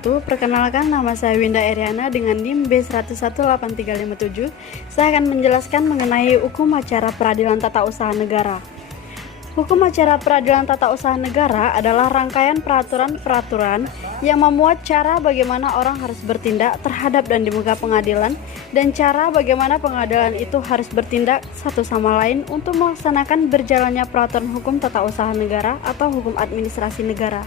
wabarakatuh. Perkenalkan, nama saya Winda Eriana dengan NIM B101837. Saya akan menjelaskan mengenai hukum acara peradilan tata usaha negara. Hukum acara peradilan tata usaha negara adalah rangkaian peraturan-peraturan yang memuat cara bagaimana orang harus bertindak terhadap dan di muka pengadilan, dan cara bagaimana pengadilan itu harus bertindak satu sama lain untuk melaksanakan berjalannya peraturan hukum tata usaha negara atau hukum administrasi negara.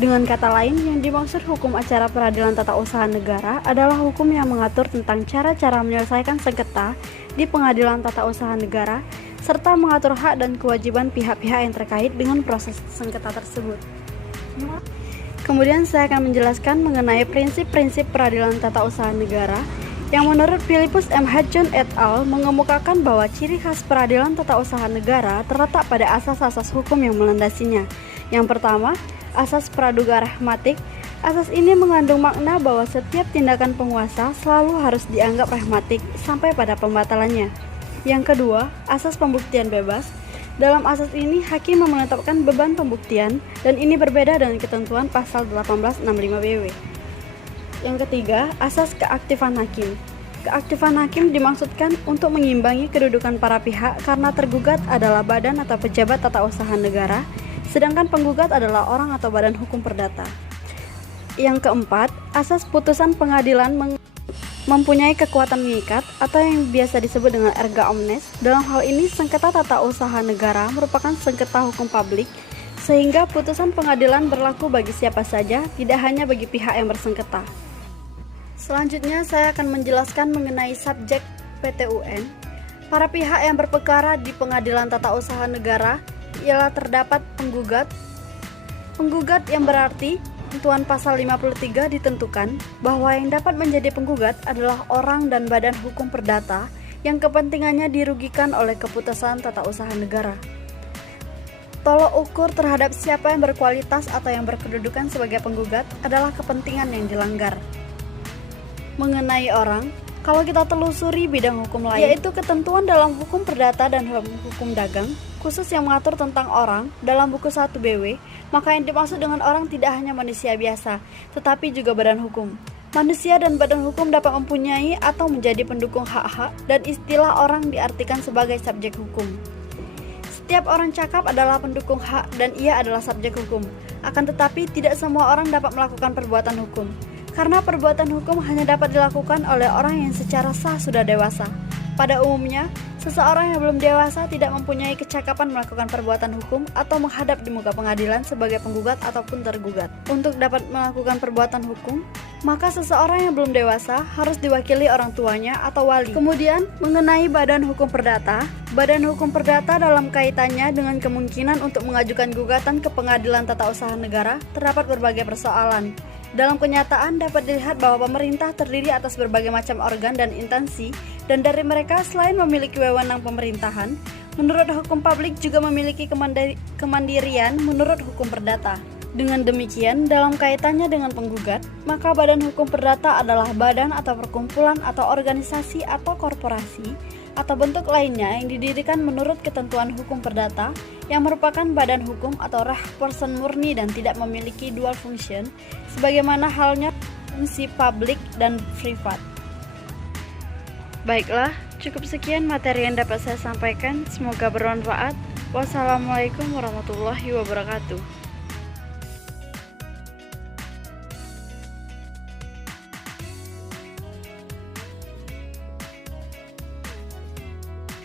Dengan kata lain, yang dimaksud hukum acara peradilan tata usaha negara adalah hukum yang mengatur tentang cara-cara menyelesaikan sengketa di pengadilan tata usaha negara, serta mengatur hak dan kewajiban pihak-pihak yang terkait dengan proses sengketa tersebut. Kemudian saya akan menjelaskan mengenai prinsip-prinsip peradilan tata usaha negara yang menurut Philippus M. Hodgson et al. Mengemukakan bahwa ciri khas peradilan tata usaha negara terletak pada asas-asas hukum yang melandasinya. Yang pertama, asas praduga rehmatik. Asas ini mengandung makna bahwa setiap tindakan penguasa selalu harus dianggap rehmatik sampai pada pembatalannya. Yang kedua, asas pembuktian bebas. Dalam asas ini, hakim menetapkan beban pembuktian, dan ini berbeda dengan ketentuan pasal 1865 BW. Yang ketiga, asas keaktifan hakim. Keaktifan hakim dimaksudkan untuk mengimbangi kedudukan para pihak karena tergugat adalah badan atau pejabat tata usaha negara, sedangkan penggugat adalah orang atau badan hukum perdata. Yang keempat, asas putusan pengadilan mempunyai kekuatan mengikat atau yang biasa disebut dengan erga omnes. Dalam hal ini, sengketa tata usaha negara merupakan sengketa hukum publik, sehingga putusan pengadilan berlaku bagi siapa saja, tidak hanya bagi pihak yang bersengketa. Selanjutnya, saya akan menjelaskan mengenai subjek PTUN. Para pihak yang berperkara di pengadilan tata usaha negara ialah terdapat penggugat. Penggugat yang berarti ketentuan pasal 53 ditentukan bahwa yang dapat menjadi penggugat adalah orang dan badan hukum perdata yang kepentingannya dirugikan oleh keputusan tata usaha negara. Tolok ukur terhadap siapa yang berkualitas atau yang berkedudukan sebagai penggugat adalah kepentingan yang dilanggar. Mengenai orang, kalau kita telusuri bidang hukum lain, yaitu ketentuan dalam hukum perdata dan hukum dagang, khusus yang mengatur tentang orang dalam buku 1 BW, maka yang dimaksud dengan orang tidak hanya manusia biasa, tetapi juga badan hukum. Manusia dan badan hukum dapat mempunyai atau menjadi pendukung hak-hak, dan istilah orang diartikan sebagai subjek hukum. Setiap orang cakap adalah pendukung hak dan ia adalah subjek hukum. Akan tetapi tidak semua orang dapat melakukan perbuatan hukum, karena perbuatan hukum hanya dapat dilakukan oleh orang yang secara sah sudah dewasa. Pada umumnya, seseorang yang belum dewasa tidak mempunyai kecakapan melakukan perbuatan hukum atau menghadap di muka pengadilan sebagai penggugat ataupun tergugat. Untuk dapat melakukan perbuatan hukum, maka seseorang yang belum dewasa harus diwakili orang tuanya atau wali. Kemudian, mengenai badan hukum perdata. Badan hukum perdata dalam kaitannya dengan kemungkinan untuk mengajukan gugatan ke pengadilan tata usaha negara terdapat berbagai persoalan. Dalam kenyataan dapat dilihat bahwa pemerintah terdiri atas berbagai macam organ dan instansi, dan dari mereka selain memiliki wewenang pemerintahan, menurut hukum publik juga memiliki kemandirian menurut hukum perdata. Dengan demikian, dalam kaitannya dengan penggugat, maka badan hukum perdata adalah badan atau perkumpulan atau organisasi atau korporasi atau bentuk lainnya yang didirikan menurut ketentuan hukum perdata yang merupakan badan hukum atau person murni dan tidak memiliki dual function sebagaimana halnya fungsi publik dan privat. Baiklah, cukup sekian materi yang dapat saya sampaikan, semoga bermanfaat. Wassalamualaikum warahmatullahi wabarakatuh.